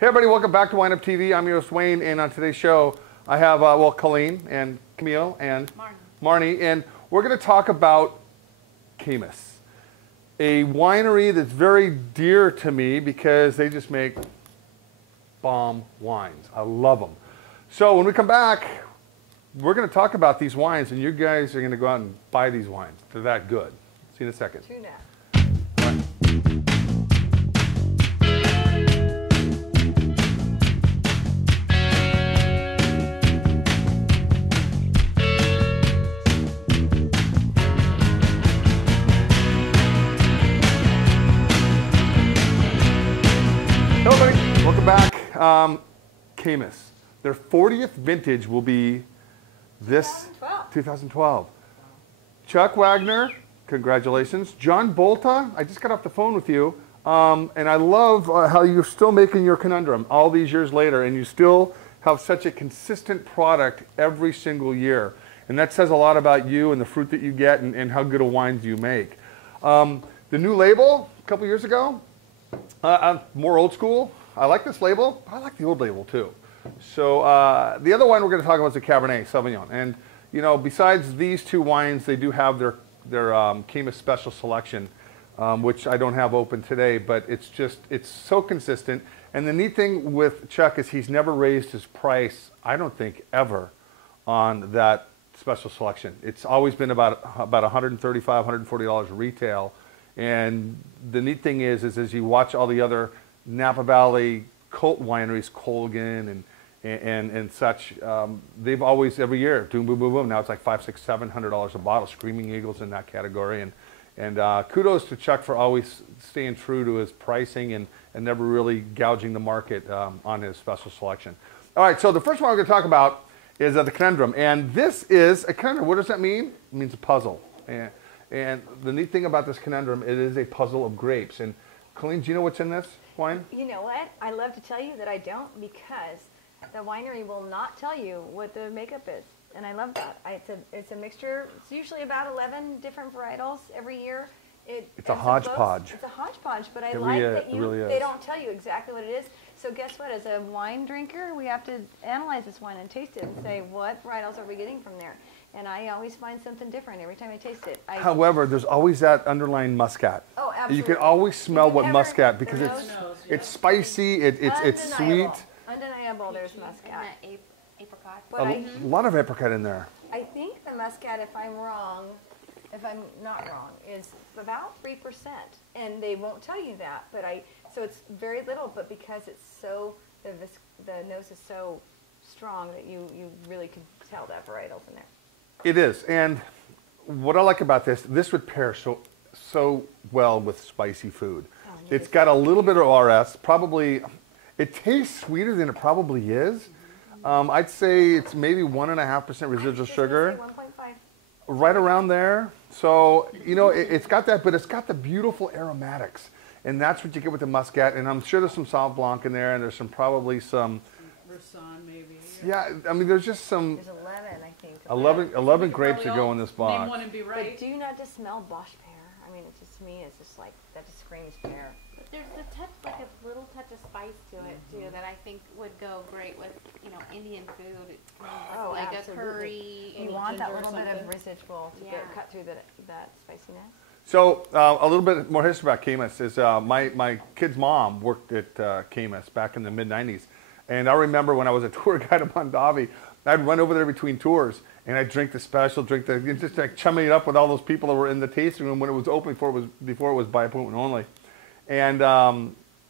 Hey everybody, welcome back to Wine Up TV. I'm your host Wayne, and on today's show I have Colleen and Camille and Marnie, and we're going to talk about Caymus, a winery that's very dear to me because they just make bomb wines. I love them. So when we come back, we're going to talk about these wines, and you guys are going to go out and buy these wines. They're that good. See you in a second. Tuna. Hello everybody, welcome back. Caymus. Their 40th vintage will be this 2012. Chuck Wagner, congratulations. John Bolta, I just got off the phone with you, and I love how you're still making your Conundrum all these years later, and you still have such a consistent product every single year. And that says a lot about you and the fruit that you get and how good of wines you make. The new label, a couple years ago, I'm more old school. I like this label. I like the old label too. So the other wine we're going to talk about is the Cabernet Sauvignon. And you know, besides these two wines, they do have their Caymus Special Selection, which I don't have open today. But it's so consistent. And the neat thing with Chuck is he's never raised his price, I don't think, ever on that Special Selection. It's always been about $135, $140 retail. And the neat thing is as you watch all the other Napa Valley cult wineries, Colgan and such, they've always every year doing boom boom boom. Now it's like $500, $600, $700 a bottle. Screaming Eagles in that category, and kudos to Chuck for always staying true to his pricing and never really gouging the market on his Special Selection. All right, so the first one we're going to talk about is the Conundrum, and this is a conundrum. What does that mean? It means a puzzle. And the neat thing about this Conundrum, it is a puzzle of grapes. And Colleen, do you know what's in this wine? You know what? I love to tell you that I don't, because the winery will not tell you what the makeup is. And I love that. It's a mixture. It's usually about 11 different varietals every year. It's a hodgepodge. It's a hodgepodge, but I like that they don't tell you exactly what it is. So guess what? As a wine drinker, we have to analyze this wine and taste it and say, what varietals are we getting from there? And I always find something different every time I taste it. However, there's always that underlying muscat. Oh, absolutely. You can always smell what muscat, because it's spicy, it's sweet. Undeniable, there's muscat. Apricot. A lot of apricot in there. I think the muscat, if I'm not wrong, is about 3%. And they won't tell you that, but so it's very little, but because it's so, the nose is so strong that you really can tell that varietal's in there. It is, and what I like about this would pair so well with spicy food. Oh, it's got a little bit of RS, probably, it tastes sweeter than it probably is. I'd say it's maybe 1.5% residual sugar. 1.5. Right around there. So, you know, it's got that, but it's got the beautiful aromatics. And that's what you get with the muscat. And I'm sure there's some Sauv Blanc in there, and there's probably some Roussanne, maybe. Yeah, I mean, there's just some. There's 11, I think. 11 grapes that go in this box. Name one and be right. But do you not just smell Bosch pear? I mean, it's just, to me, it's just like, that just screams pear. But there's a touch, like a little touch of spice to it too, that I think would go great with, you know, Indian food. Oh, like absolutely. A curry. You want that little bit of residual to cut through that spiciness. So a little bit more history about Caymus is my kid's mom worked at Caymus back in the mid-90s. And I remember when I was a tour guide of Mondavi, I'd run over there between tours, and I'd drink the special, just like chumming it up with all those people that were in the tasting room when it was open, before it was by appointment only. And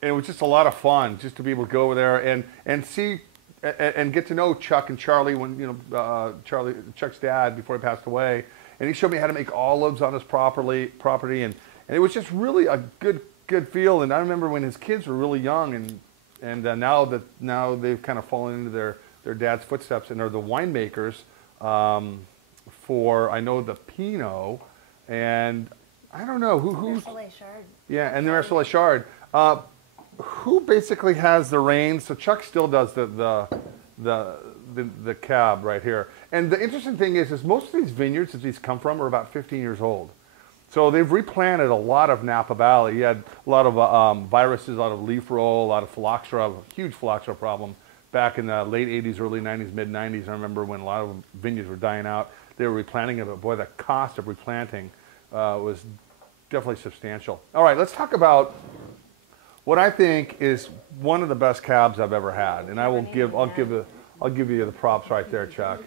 it was just a lot of fun just to be able to go over there and see and get to know Chuck and Charlie, when, you know, Chuck's dad, before he passed away. And he showed me how to make olives on his property, and it was just really a good feel. And I remember when his kids were really young, and now they've kind of fallen into their dad's footsteps and are the winemakers for, I know, the Pinot, and I don't know who's yeah, and the Marseillais Chard. Who basically has the reins? So Chuck still does the cab right here. And the interesting thing is most of these vineyards that these come from are about 15 years old. So they've replanted a lot of Napa Valley. You had a lot of viruses, a lot of leaf roll, a lot of phylloxera, a huge phylloxera problem back in the late 80s, early 90s, mid 90s. I remember when a lot of vineyards were dying out, they were replanting it, but boy, the cost of replanting was definitely substantial. All right, let's talk about what I think is one of the best cabs I've ever had, and I'll give you the props right there, Chuck.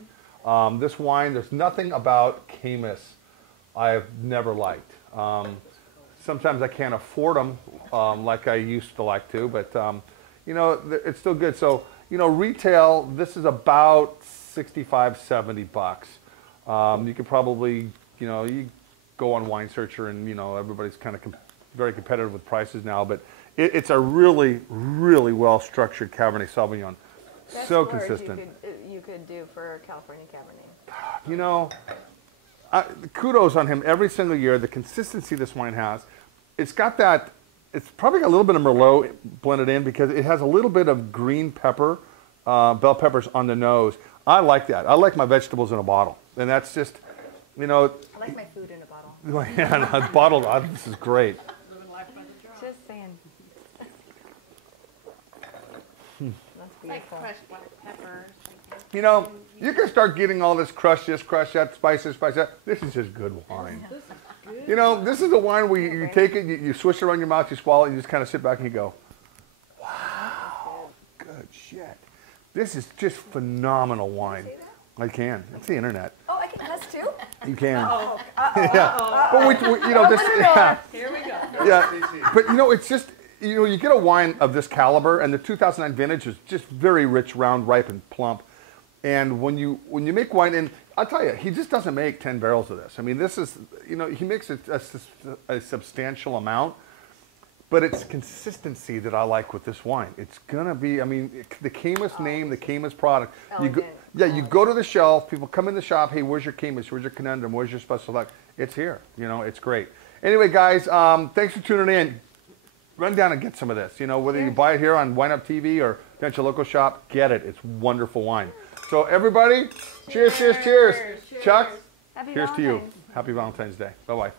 This wine, there's nothing about Caymus I've never liked. Sometimes I can't afford them like I used to like to, but you know, it's still good. So, you know, retail, this is about 65, 70 bucks. You could probably, you know, you go on Wine Searcher and, you know, everybody's kind of very competitive with prices now, but it's a really, really well-structured Cabernet Sauvignon. Best So words consistent. You could do for California Cabernet. You know, kudos on him every single year. The consistency this wine has. It's got that, it's probably got a little bit of Merlot blended in because it has a little bit of green pepper, bell peppers on the nose. I like that. I like my vegetables in a bottle. And that's just, you know. I like my food in a bottle. Yeah, no, bottled, this is great. Living life by the drop. Just saying. That's It's like beautiful. crushed black peppers. You know, you can start getting all this crush this, crush that, spice this, spice that. This is just good wine. This is good. You know, this is a wine where you take it, you swish it around your mouth, you swallow it, you just kind of sit back and you go, wow, good shit. This is just phenomenal wine. I can. It's the internet. Oh, I can us too? You can. Oh, Yeah. But you know, this, yeah. here we go. Yeah, but you know, it's just, you know, you get a wine of this caliber, and the 2009 vintage is just very rich, round, ripe, and plump. And when you make wine, and I'll tell you, he just doesn't make 10 barrels of this. I mean, this is, you know, he makes a substantial amount, but it's consistency that I like with this wine. It's gonna be, I mean, the Caymus name, the Caymus product. Elegant. You go to the shelf, people come in the shop, hey, where's your Caymus, where's your Conundrum, where's your special select? It's here, you know, it's great. Anyway, guys, thanks for tuning in. Run down and get some of this. You know, whether you buy it here on Wine Up TV or down at your local shop, get it. It's wonderful wine. So everybody, cheers, cheers, cheers. Chuck, Happy here's to you. Valentine's. Happy Valentine's Day. Bye-bye.